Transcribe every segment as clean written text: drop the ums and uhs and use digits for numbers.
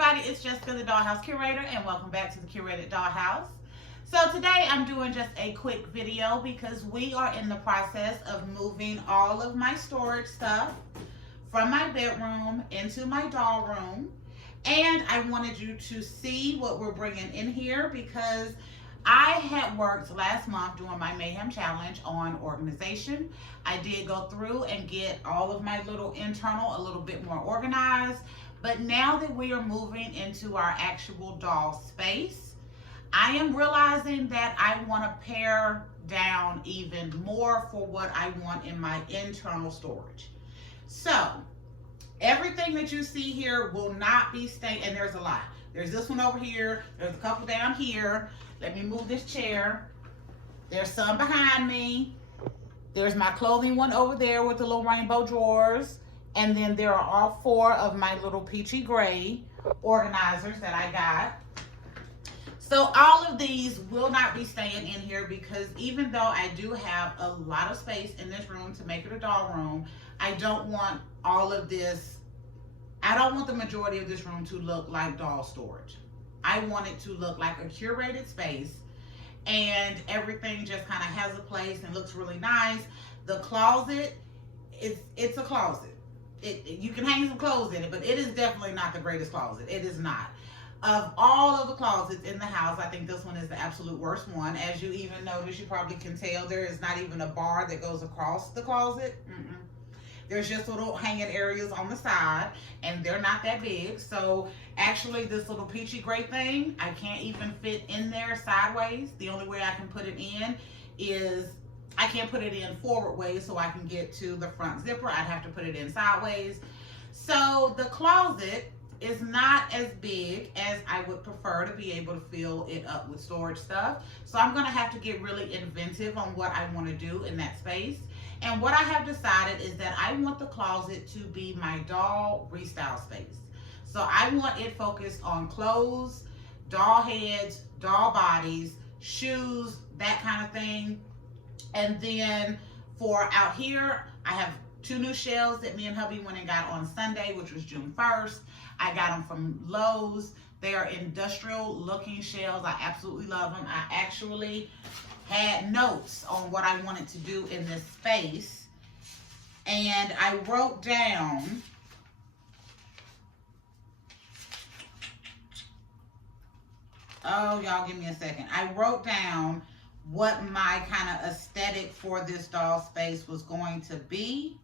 everybody, it's Jessica, the Dollhouse Curator, and welcome back to the Curated Dollhouse. So today I'm doing just a quick video because we are in the process of moving all of my storage stuff from my bedroom into my doll room. And I wanted you to see what we're bringing in here because I had worked last month doing my Mayhem Challenge on organization. I did go through and get all of my little internal a little bit more organized. But now that we are moving into our actual doll space, I am realizing that I want to pare down even more for what I want in my internal storage. So everything that you see here will not be staying, and there's a lot. There's this one over here. There's a couple down here. Let me move this chair. There's some behind me. There's my clothing one over there with the little rainbow drawers. And then there are all four of my little peachy gray organizers that I got. So all of these will not be staying in here because even though I do have a lot of space in this room to make it a doll room, I don't want all of this, I don't want the majority of this room to look like doll storage. I want it to look like a curated space and everything just kind of has a place and looks really nice. The closet, it's a closet. You can hang some clothes in it, but it is definitely not the greatest closet. It is not. Of all of the closets in the house, I think this one is the absolute worst one. As you even notice, you probably can tell there is not even a bar that goes across the closet. There's just little hanging areas on the side, and they're not that big. So actually, this little peachy gray thing, I can't even fit in there sideways. The only way I can put it in is I can't put it in forward ways so I can get to the front zipper. I'd have to put it in sideways. So the closet is not as big as I would prefer to be able to fill it up with storage stuff. So I'm gonna have to get really inventive on what I wanna do in that space. And what I have decided is that I want the closet to be my doll restyle space. So I want it focused on clothes, doll heads, doll bodies, shoes, that kind of thing. And then for out here, I have two new shelves that me and hubby went and got on Sunday, which was June 1st. I got them from Lowe's. They are industrial looking shelves. I absolutely love them. I actually had notes on what I wanted to do in this space. And I wrote down y'all give me a second. I wrote down what my kind of aesthetic for this doll space was going to be.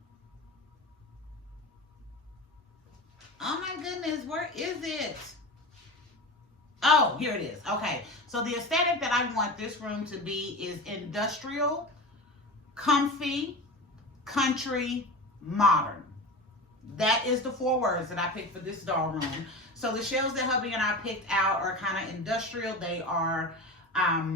Oh my goodness, where is it? Oh, here it is. Okay, so the aesthetic that I want this room to be is industrial, comfy, country, modern. That is the four words that I picked for this doll room. So the shelves that hubby and I picked out are kind of industrial. They are, I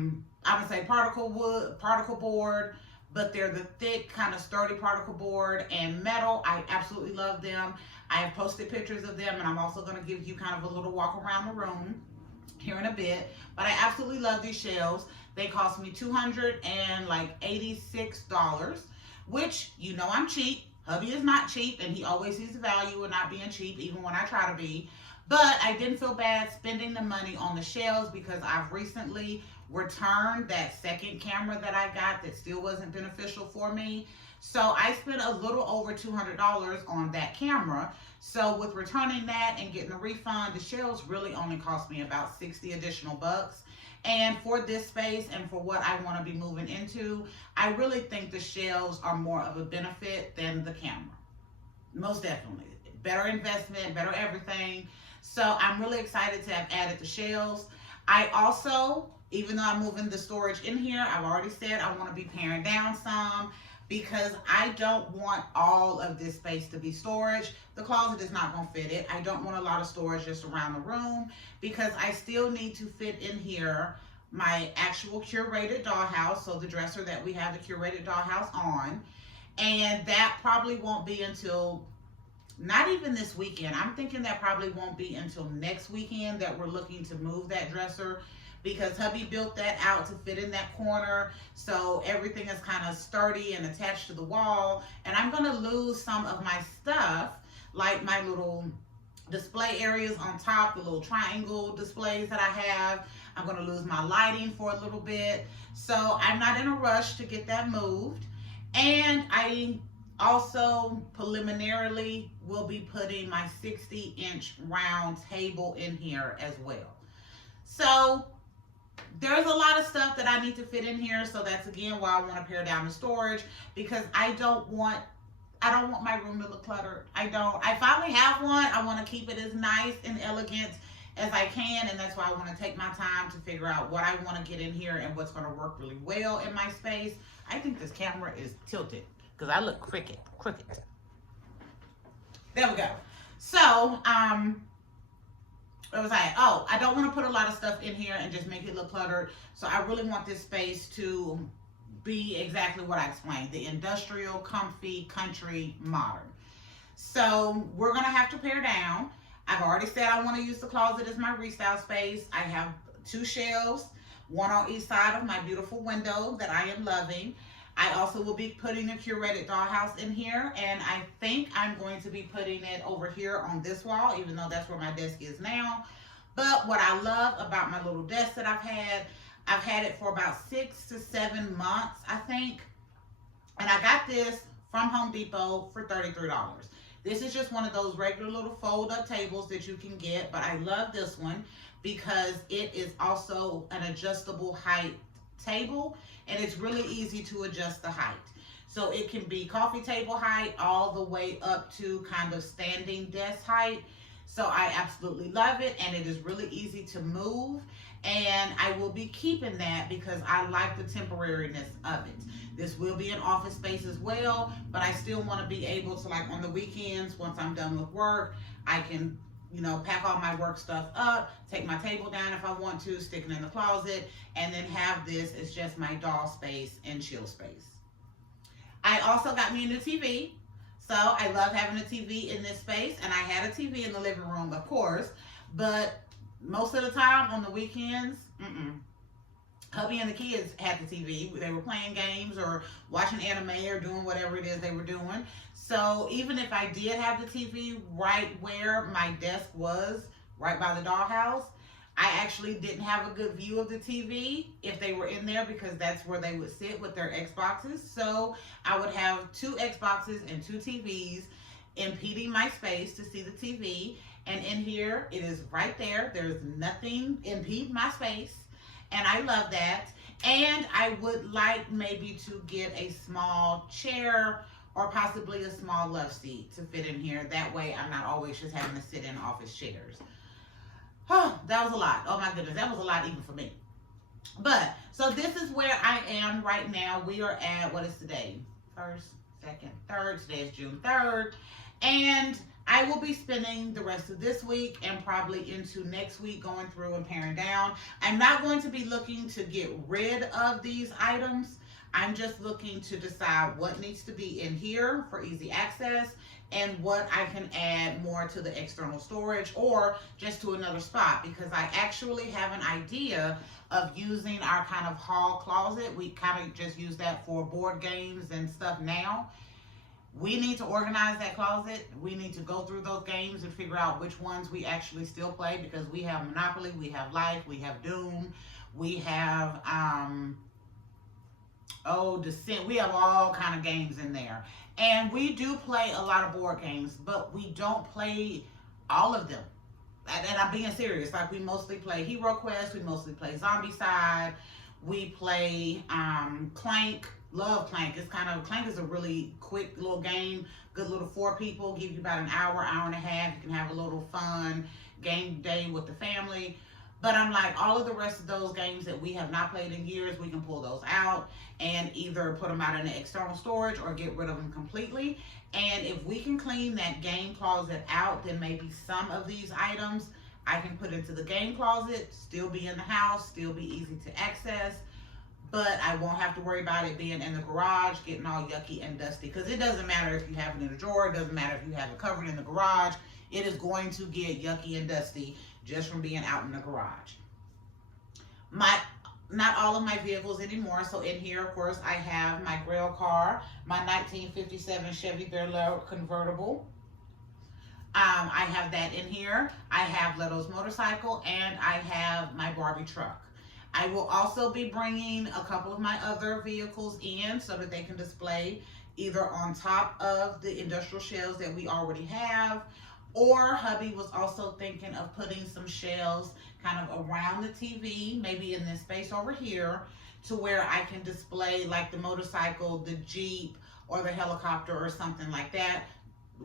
would say particle wood, particle board, but they're the thick, kind of sturdy particle board and metal. I absolutely love them. I have posted pictures of them, and I'm also going to give you kind of a little walk around the room here in a bit. But I absolutely love these shelves. They cost me $286, which, you know, I'm cheap. Hubby is not cheap, and he always sees the value in not being cheap, even when I try to be. But I didn't feel bad spending the money on the shelves because I've recently returned that second camera that I got that still wasn't beneficial for me. So I spent a little over $200 on that camera. So with returning that and getting a refund, the shelves really only cost me about 60 additional bucks. And for this space and for what I want to be moving into, I really think the shelves are more of a benefit than the camera. Most definitely. Better investment, better everything. So I'm really excited to have added the shelves. I also, even though I'm moving the storage in here, I've already said I want to be paring down some because I don't want all of this space to be storage. The closet is not going to fit it. I don't want a lot of storage just around the room because I still need to fit in here my actual curated dollhouse, so the dresser that we have the curated dollhouse on. And that probably won't be until not even this weekend. I'm thinking that probably won't be until next weekend that we're looking to move that dresser because hubby built that out to fit in that corner. So everything is kind of sturdy and attached to the wall. And I'm going to lose some of my stuff, like my little display areas on top, the little triangle displays that I have. I'm going to lose my lighting for a little bit. So I'm not in a rush to get that moved. And I also preliminarily will be putting my 60-inch round table in here as well. So there's a lot of stuff that I need to fit in here. So that's again why I want to pare down the storage, because I don't want my room to look cluttered. I finally have one. I want to keep it as nice and elegant as I can, and that's why I want to take my time to figure out what I want to get in here and what's going to work really well in my space. I think this camera is tilted because I look crooked. There we go. So, it was like, oh, I don't want to put a lot of stuff in here and just make it look cluttered. So I really want this space to be exactly what I explained, the industrial, comfy, country, modern. So we're going to have to pare down. I've already said I want to use the closet as my restyle space. I have 2 shelves, one on each side of my beautiful window that I am loving. I also will be putting a curated dollhouse in here, and I think I'm going to be putting it over here on this wall, even though that's where my desk is now. But what I love about my little desk that I've had it for about 6 to 7 months, I think. And I got this from Home Depot for $33. This is just one of those regular little fold-up tables that you can get, but I love this one because it is also an adjustable height table, and it's really easy to adjust the height. So it can be coffee table height all the way up to kind of standing desk height. So I absolutely love it, and it is really easy to move, and I will be keeping that because I like the temporariness of it. This will be an office space as well, but I still want to be able to, like on the weekends, once I'm done with work, I can, you know, pack all my work stuff up, take my table down if I want to, stick it in the closet, and then have this as just my doll space and chill space. I also got me a new TV. So I love having a TV in this space, and I had a TV in the living room, of course, but most of the time on the weekends, hubby and the kids had the TV. They were playing games or watching anime or doing whatever it is they were doing. So even if I did have the TV right where my desk was, right by the dollhouse, I actually didn't have a good view of the TV if they were in there, because that's where they would sit with their Xboxes. So I would have 2 Xboxes and 2 TVs impeding my space to see the TV. And in here, it is right there. There's nothing impeding my space. And I love that. And I would like maybe to get a small chair or possibly a small love seat to fit in here. That way I'm not always just having to sit in office chairs. Oh, that was a lot. Oh my goodness, that was a lot even for me. But, so this is where I am right now. We are at, what is today? 1st, 2nd, 3rd. Today is June 3rd. And I will be spending the rest of this week and probably into next week going through and paring down. I'm not going to be looking to get rid of these items. I'm just looking to decide what needs to be in here for easy access and what I can add more to the external storage or just to another spot, because I actually have an idea of using our kind of hall closet. We kind of just use that for board games and stuff now. We need to organize that closet. We need to go through those games and figure out which ones we actually still play, because we have Monopoly, we have Life, we have Doom, we have Descent. We have all kind of games in there. And we do play a lot of board games, but we don't play all of them. And I'm being serious. Like, we mostly play Hero Quest, we mostly play BarbieStyle, we play Clank. Love Clank. It's kind of, Clank is a really quick little game, good little 4 people, give you about an hour, hour and a half. You can have a little fun game day with the family. But I'm like, all of the rest of those games that we have not played in years, we can pull those out and either put them out in the external storage or get rid of them completely. And if we can clean that game closet out, then maybe some of these items I can put into the game closet, still be in the house, still be easy to access, but I won't have to worry about it being in the garage, getting all yucky and dusty. Because it doesn't matter if you have it in a drawer, it doesn't matter if you have it covered in the garage, it is going to get yucky and dusty just from being out in the garage. Not all of my vehicles anymore. So in here, of course, I have my Grail car, my 1957 Chevy Bel Air convertible. I have that in here. I have Leto's motorcycle, and I have my Barbie truck. I will also be bringing a couple of my other vehicles in so that they can display either on top of the industrial shelves that we already have, or hubby was also thinking of putting some shelves kind of around the TV, maybe in this space over here, to where I can display like the motorcycle, the Jeep, or the helicopter or something like that.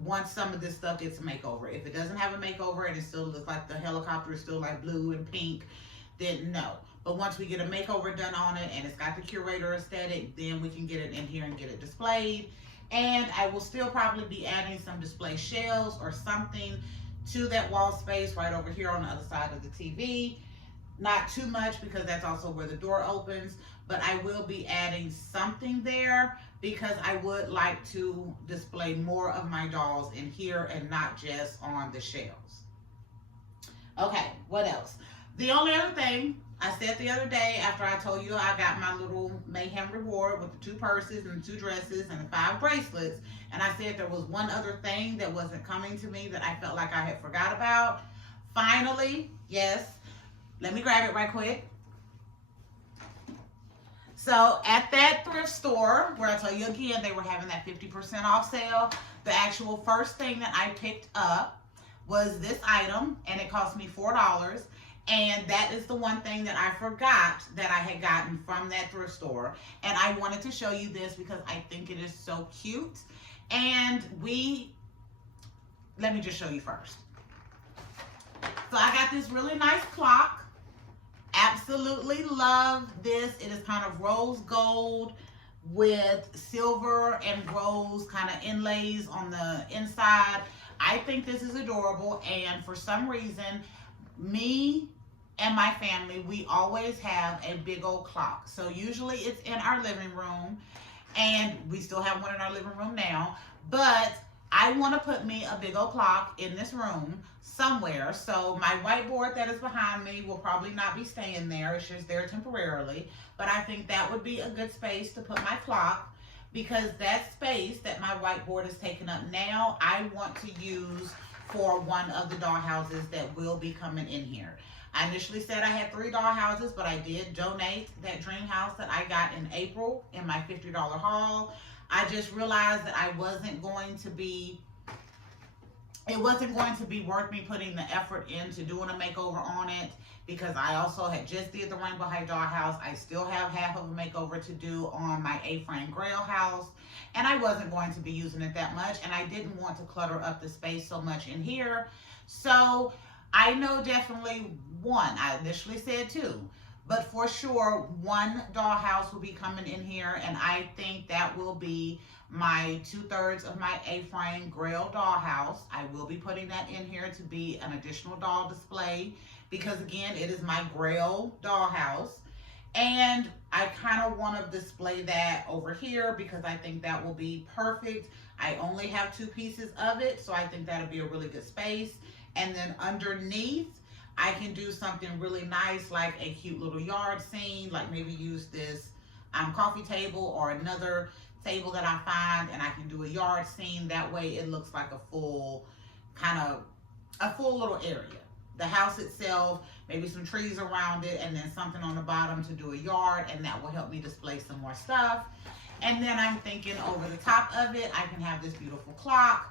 Once some of this stuff gets a makeover. If it doesn't have a makeover and it still looks like the helicopter is still like blue and pink, then no. But once we get a makeover done on it and it's got the curator aesthetic, then we can get it in here and get it displayed. And I will still probably be adding some display shelves or something to that wall space right over here on the other side of the TV. Not too much, because that's also where the door opens, but I will be adding something there because I would like to display more of my dolls in here and not just on the shelves. Okay, what else? The only other thing I said the other day, after I told you I got my little mayhem reward with the 2 purses and the 2 dresses and the 5 bracelets, and I said there was one other thing that wasn't coming to me that I felt like I had forgot about. Finally, yes, let me grab it right quick. So at that thrift store, where I tell you again, they were having that 50% off sale, the actual first thing that I picked up was this item, and it cost me $4. And that is the one thing that I forgot that I had gotten from that thrift store. And I wanted to show you this because I think it is so cute. And let me just show you first. So I got this really nice clock. Absolutely love this. It is kind of rose gold with silver and rose kind of inlays on the inside. I think this is adorable, and for some reason, me and my family, we always have a big old clock. So usually it's in our living room, and we still have one in our living room now, but I want to put me a big old clock in this room somewhere. So my whiteboard that is behind me will probably not be staying there. It's just there temporarily. But I think that would be a good space to put my clock, because that space that my whiteboard is taking up now, I want to use for one of the doll houses that will be coming in here. I initially said I had 3 doll houses, but I did donate that dream house that I got in April in my $50 haul. I just realized that it wasn't going to be worth me putting the effort into doing a makeover on it, because I also had just did the Rainbow High doll house. I still have half of a makeover to do on my A-frame Grail house, and I wasn't going to be using it that much, and I didn't want to clutter up the space so much in here. So I know definitely one. I initially said 2. But for sure, 1 dollhouse will be coming in here, and I think that will be my 2/3 of my A-frame Grail dollhouse. I will be putting that in here to be an additional doll display, because again, it is my Grail dollhouse. And I kind of want to display that over here because I think that will be perfect. I only have 2 pieces of it, so I think that'll be a really good space. And then underneath, I can do something really nice, like a cute little yard scene, like maybe use this coffee table or another table that I find, and I can do a yard scene. That way it looks like a full little area. The house itself, maybe some trees around it, and then something on the bottom to do a yard, and that will help me display some more stuff. And then I'm thinking over the top of it, I can have this beautiful clock.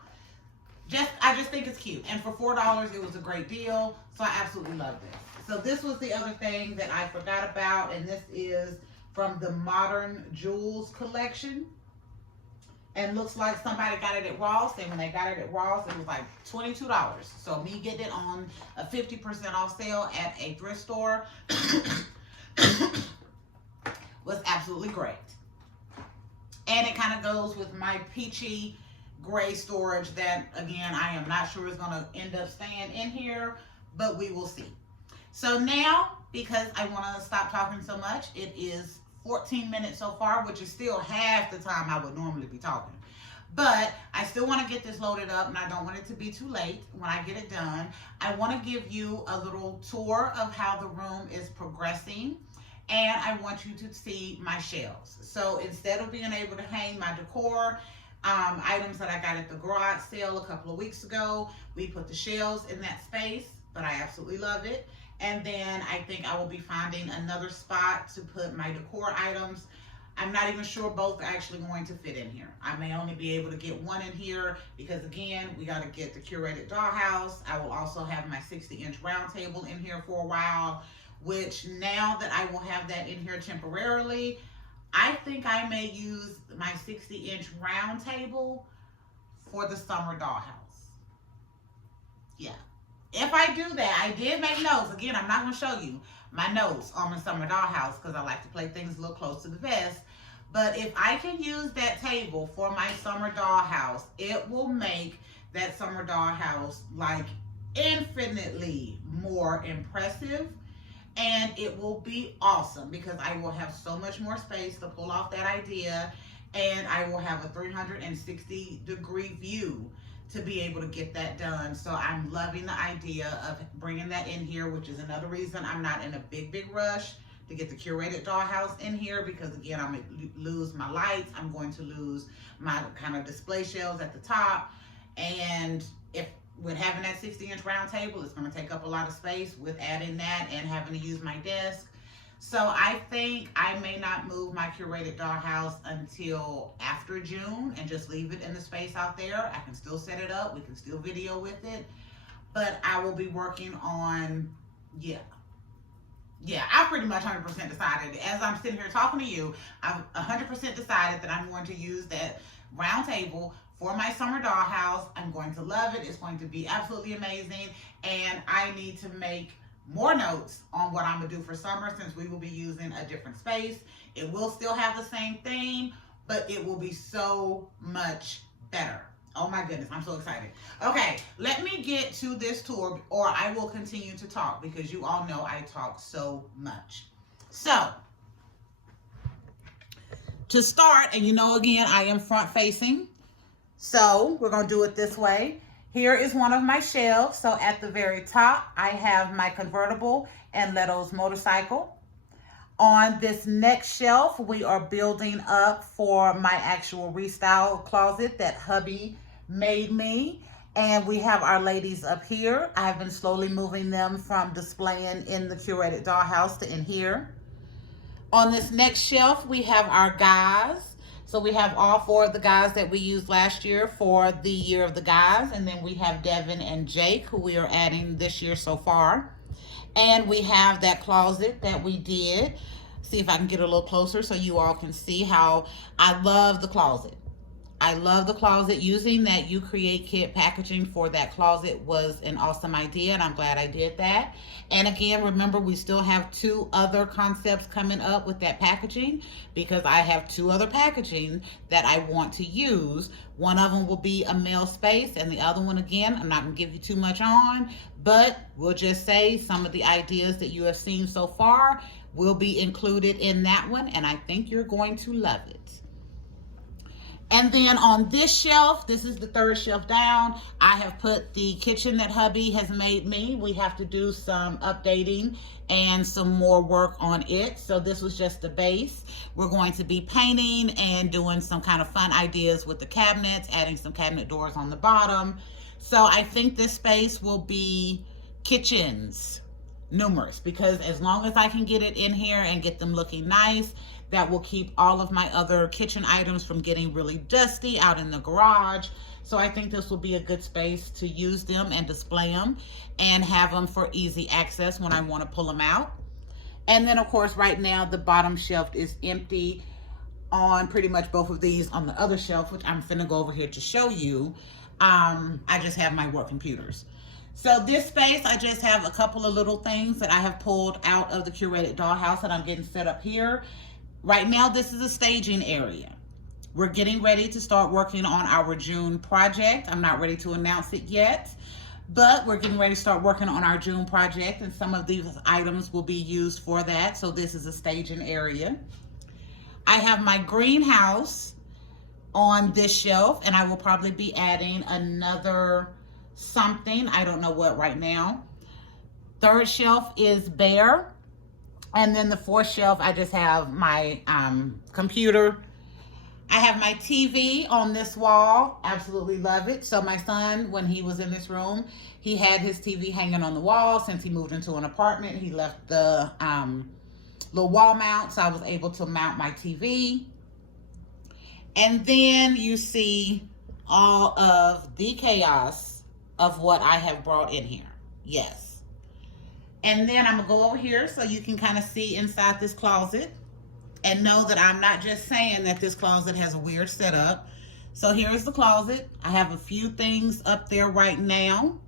I just think it's cute. And for $4, it was a great deal. So I absolutely love this. So this was the other thing that I forgot about. And this is from the Modern Jewels collection. And looks like somebody got it at Ross. And when they got it at Ross, it was like $22. So me getting it on a 50% off sale at a thrift store was absolutely great. And it kind of goes with my peachy gray storage that, again, I am not sure is going to end up staying in here, but we will see. So now, because I want to stop talking so much, it is 14 minutes so far, which is still half the time I would normally be talking. But I still want to get this loaded up, and I don't want it to be too late when I get it done. I want to give you a little tour of how the room is progressing, and I want you to see my shelves. So instead of being able to hang my decor, items that I got at the garage sale a couple of weeks ago. We put the shelves in that space, but I absolutely love it. And then I think I will be finding another spot to put my decor items. I'm not even sure both are actually going to fit in here. I may only be able to get one in here because, again, we got to get the curated dollhouse. I will also have my 60-inch round table in here for a while, which now that I will have that in here temporarily, I think I may use my 60-inch round table for the summer dollhouse. Yeah. If I do that, I did make notes. Again, I'm not going to show you my notes on the summer dollhouse because I like to play things a little close to the vest. But if I can use that table for my summer dollhouse, it will make that summer dollhouse like infinitely more impressive. And it will be awesome because I will have so much more space to pull off that idea, and I will have a 360-degree view to be able to get that done. So I'm loving the idea of bringing that in here, which is another reason I'm not in a big rush to get the curated dollhouse in here, because again, I'm going to lose my lights. I'm going to lose my kind of display shelves at the top. And if with having that 60-inch round table, it's going to take up a lot of space with adding that and having to use my desk. So I think I may not move my curated dollhouse until after June and just leave it in the space out there. I can still set it up. We can still video with it. But I will be working on, yeah, I've pretty much 100% decided. As I'm sitting here talking to you, I've 100% decided that I'm going to use that round table for my summer dollhouse. I'm going to love it. It's going to be absolutely amazing. And I need to make more notes on what I'm going to do for summer, since we will be using a different space. It will still have the same theme, but it will be so much better. Oh my goodness, I'm so excited. Okay, let me get to this tour, or I will continue to talk because you all know I talk so much. So, to start, and you know, again, I am front facing. So we're going to do it this way. Here is one of my shelves. So at the very top, I have my convertible and Leto's motorcycle. On this next shelf, we are building up for my actual restyle closet that hubby made me. And we have our ladies up here. I've been slowly moving them from displaying in the curated dollhouse to in here. On this next shelf, we have our guys. So we have all 4 of the guys that we used last year for the year of the guys. And then we have Devin and Jake, who we are adding this year so far. And we have that closet that we did. See if I can get a little closer so you all can see how I love the closet. I love the closet. Using that You Create kit packaging for that closet was an awesome idea, and I'm glad I did that. And again, remember, we still have 2 other concepts coming up with that packaging, because I have 2 other packaging that I want to use. One of them will be a male space, and the other one, again, I'm not going to give you too much on, but we'll just say some of the ideas that you have seen so far will be included in that one, and I think you're going to love it. And then on this shelf, this is the 3rd shelf down, I have put the kitchen that hubby has made me. We have to do some updating and some more work on it. So this was just the base. We're going to be painting and doing some kind of fun ideas with the cabinets, adding some cabinet doors on the bottom. So I think this space will be kitchens, numerous, because as long as I can get it in here and get them looking nice, that will keep all of my other kitchen items from getting really dusty out in the garage. So I think this will be a good space to use them and display them and have them for easy access when I want to pull them out. And then of course, right now the bottom shelf is empty on pretty much both of these. On the other shelf, which I'm finna go over here to show you, I just have my work computers. So this space, I just have a couple of little things that I have pulled out of the curated dollhouse that I'm getting set up here. Right now, this is a staging area. We're getting ready to start working on our June project. I'm not ready to announce it yet, but we're getting ready to start working on our June project, and some of these items will be used for that. So this is a staging area. I have my greenhouse on this shelf, and I will probably be adding another something. I don't know what right now. 3rd shelf is bare. And then the 4th shelf, I just have my computer. I have my TV on this wall. Absolutely love it. So my son, when he was in this room, he had his TV hanging on the wall. Since he moved into an apartment, he left the little wall mount, so I was able to mount my TV. And then you see all of the chaos of what I have brought in here. Yes. And then I'm going to go over here so you can kind of see inside this closet. And know that I'm not just saying that this closet has a weird setup. So here's the closet. I have a few things up there right now.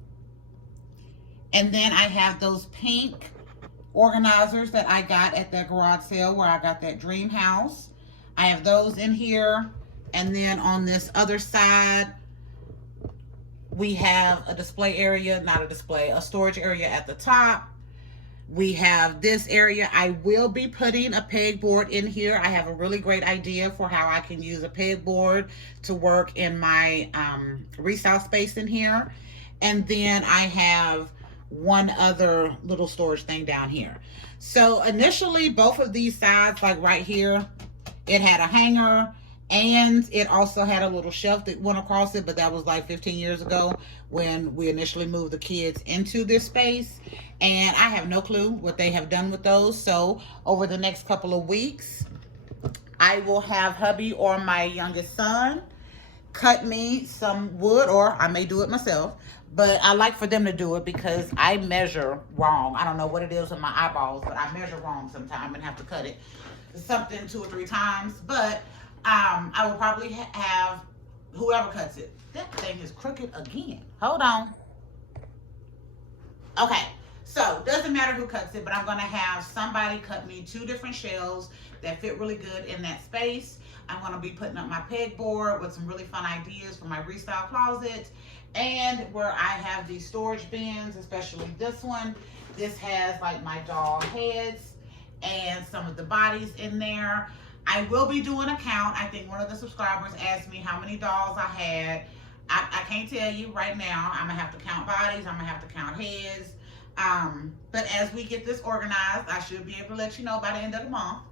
And then I have those pink organizers that I got at that garage sale where I got that dream house. I have those in here. And then on this other side, we have a display area, not a display, a storage area at the top. We have this area. I will be putting a pegboard in here. I have a really great idea for how I can use a pegboard to work in my resale space in here. And then I have one other little storage thing down here. So initially, both of these sides, like right here, it had a hanger and it also had a little shelf that went across it, but that was like 15 years ago when we initially moved the kids into this space. And I have no clue what they have done with those. So over the next couple of weeks, I will have hubby or my youngest son cut me some wood, or I may do it myself. But I like for them to do it because I measure wrong. I don't know what it is with my eyeballs, but I measure wrong sometimes and have to cut it something 2 or 3 times. But I will probably have whoever cuts it. That thing is crooked again. Hold on. Okay. So, doesn't matter who cuts it, but I'm going to have somebody cut me 2 different shelves that fit really good in that space. I'm going to be putting up my pegboard with some really fun ideas for my restyle closet. And where I have these storage bins, especially this one. This has like my doll heads and some of the bodies in there. I will be doing a count. I think one of the subscribers asked me how many dolls I had. I can't tell you right now. I'm going to have to count bodies. I'm going to have to count heads. But as we get this organized, I should be able to let you know by the end of the month.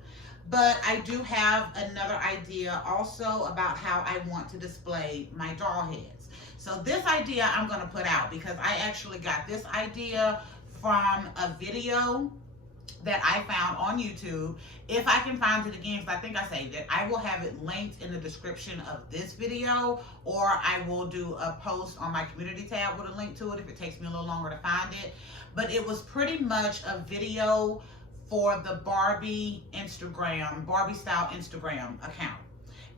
But I do have another idea also about how I want to display my doll heads. So this idea I'm going to put out because I actually got this idea from a video that I found on YouTube. If I can find it again, because I think I saved it, I will have it linked in the description of this video, or I will do a post on my community tab with a link to it if it takes me a little longer to find it. But it was pretty much a video for the BarbieStyle Instagram account.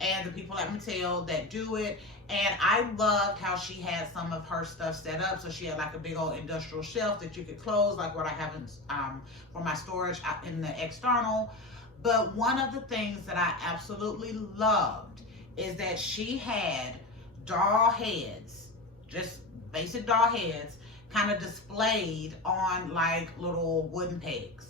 And the people at Mattel that do it. And I loved how she had some of her stuff set up. So she had like a big old industrial shelf that you could close, like what I have for my storage in the external. But one of the things that I absolutely loved is that she had doll heads, just basic doll heads, kind of displayed on like little wooden pegs.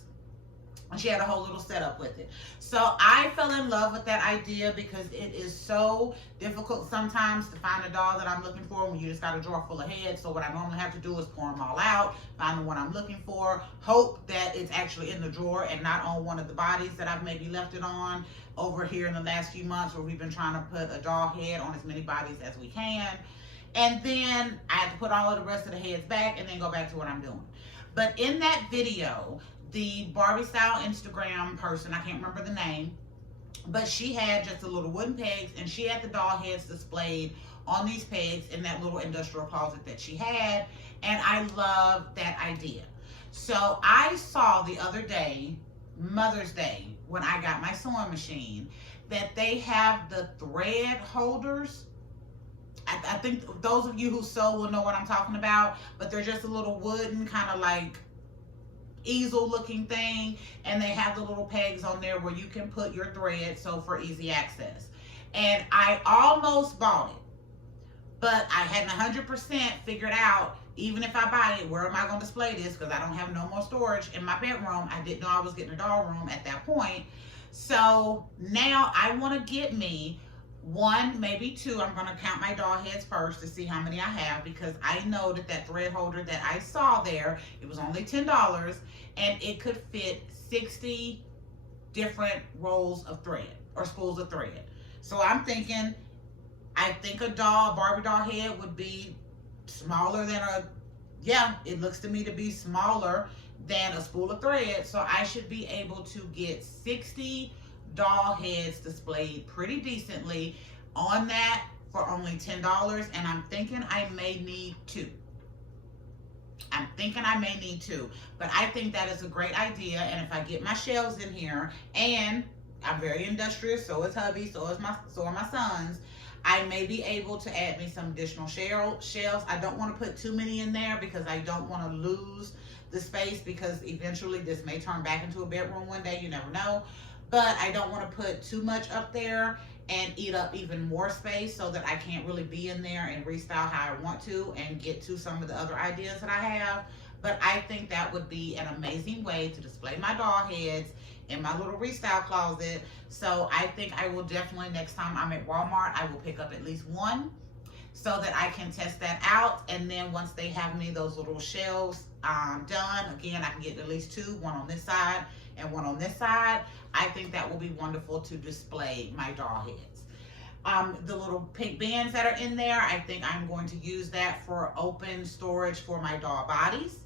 And she had a whole little setup with it. So I fell in love with that idea because it is so difficult sometimes to find a doll that I'm looking for when you just got a drawer full of heads. So what I normally have to do is pour them all out, find the one I'm looking for, hope that it's actually in the drawer and not on one of the bodies that I've maybe left it on over here in the last few months where we've been trying to put a doll head on as many bodies as we can. And then I had to put all of the rest of the heads back and then go back to what I'm doing. But in that video, the BarbieStyle Instagram person, I can't remember the name, but she had just the little wooden pegs and she had the doll heads displayed on these pegs in that little industrial closet that she had. And I love that idea. So I saw the other day, Mother's Day, when I got my sewing machine, that they have the thread holders. I think those of you who sew will know what I'm talking about, but they're just a little wooden kind of like easel looking thing, and they have the little pegs on there where you can put your thread, so for easy access. And I almost bought it, but I hadn't 100% figured out, even if I buy it, where am I going to display this, because I don't have no more storage in my bedroom. I didn't know I was getting a doll room at that point. So now I want to get me 1, maybe 2. I'm going to count my doll heads first to see how many I have, because I know that that thread holder that I saw there, it was only $10 and it could fit 60 different rolls of thread or spools of thread. So I'm thinking, I think a Barbie doll head would be smaller than it looks to me to be smaller than a spool of thread. So I should be able to get 60 doll heads displayed pretty decently on that for only $10. And I'm thinking I may need two. But I think that is a great idea. And if I get my shelves in here, and I'm very industrious, so is hubby, so are my sons, I may be able to add me some additional shelves. I don't want to put too many in there because I don't want to lose the space, because eventually this may turn back into a bedroom one day. You never know. But I don't want to put too much up there and eat up even more space, so that I can't really be in there and restyle how I want to and get to some of the other ideas that I have. But I think that would be an amazing way to display my doll heads in my little restyle closet. So I think I will definitely, next time I'm at Walmart, I will pick up at least one so that I can test that out. And then once they have me those little shelves done, again, I can get at least two, one on this side and one on this side. I think that will be wonderful to display my doll heads. The little pink bins that are in there, I think I'm going to use that for open storage for my doll bodies,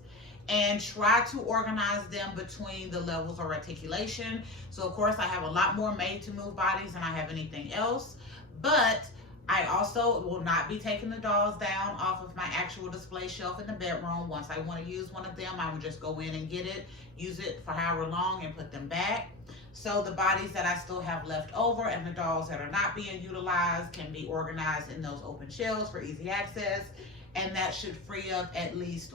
and try to organize them between the levels of articulation. So of course I have a lot more made to move bodies than I have anything else, but I also will not be taking the dolls down off of my actual display shelf in the bedroom. Once I want to use one of them, I will just go in and get it, use it for however long, and put them back. So the bodies that I still have left over and the dolls that are not being utilized can be organized in those open shelves for easy access. And that should free up at least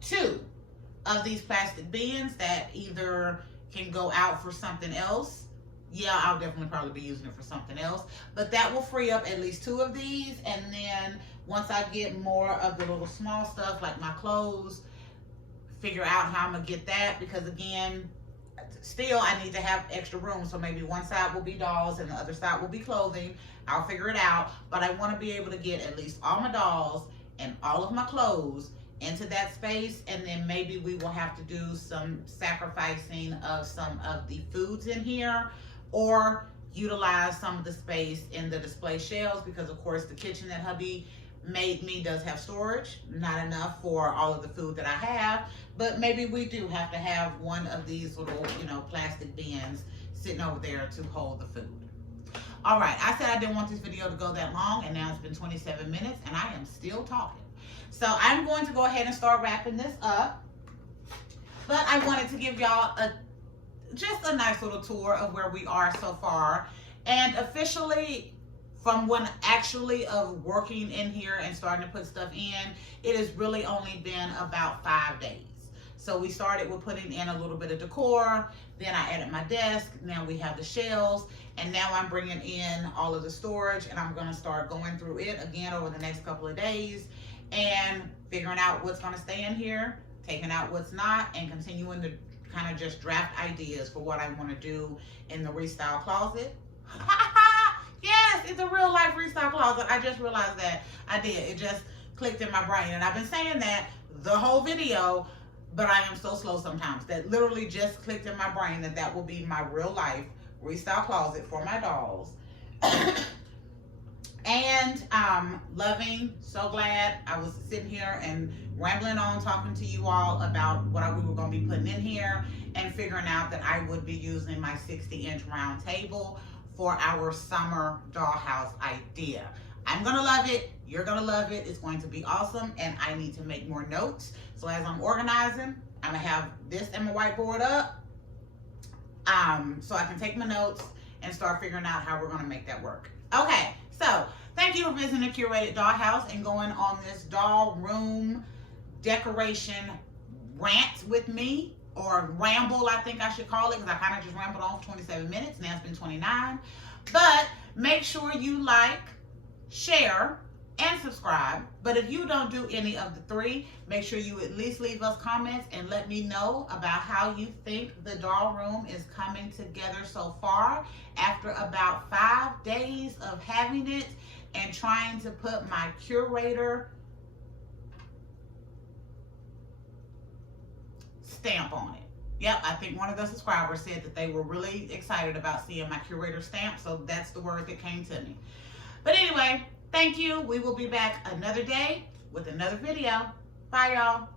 two of these plastic bins that either can go out for something else. Yeah, I'll definitely probably be using it for something else, but that will free up at least two of these. And then once I get more of the little small stuff like my clothes, figure out how I'm gonna get that, because again, still I need to have extra room. So maybe one side will be dolls and the other side will be clothing. I'll figure it out, but I want to be able to get at least all my dolls and all of my clothes into that space. And then maybe we will have to do some sacrificing of some of the foods in here, or utilize some of the space in the display shelves, because of course the kitchen that hubby made me does have storage, not enough for all of the food that I have, but maybe we do have to have one of these little, plastic bins sitting over there to hold the food. All right, I said I didn't want this video to go that long, and now it's been 27 minutes and I am still talking. So I'm going to go ahead and start wrapping this up, but I wanted to give y'all just a nice little tour of where we are so far. And officially, from when actually of working in here and starting to put stuff in, it has really only been about 5 days. So we started with putting in a little bit of decor, then I added my desk, now we have the shelves, and now I'm bringing in all of the storage, and I'm gonna start going through it again over the next couple of days and figuring out what's gonna stay in here, taking out what's not, and continuing to kind of just draft ideas for what I wanna do in the restyle closet. Yes, it's a real life restyle closet. I just realized that I did. It just clicked in my brain. And I've been saying that the whole video, but I am so slow sometimes. That literally just clicked in my brain that will be my real life restyle closet for my dolls. And loving, so glad I was sitting here and rambling on, talking to you all about what we were going to be putting in here, and figuring out that I would be using my 60-inch round table for our summer dollhouse idea. I'm gonna love it, you're gonna love it, it's going to be awesome, and I need to make more notes. So as I'm organizing, I'm gonna have this and my whiteboard up, so I can take my notes and start figuring out how we're gonna make that work. Okay, so thank you for visiting the Curated Dollhouse and going on this doll room decoration rant with me, or ramble, I think I should call it, because I kind of just rambled on for 27 minutes. Now it's been 29. But make sure you like, share, and subscribe. But if you don't do any of the three, make sure you at least leave us comments and let me know about how you think the doll room is coming together so far after about 5 days of having it and trying to put my curator stamp on it. Yep, I think one of the subscribers said that they were really excited about seeing my curator stamp, so that's the word that came to me. But anyway, thank you. We will be back another day with another video. Bye, y'all.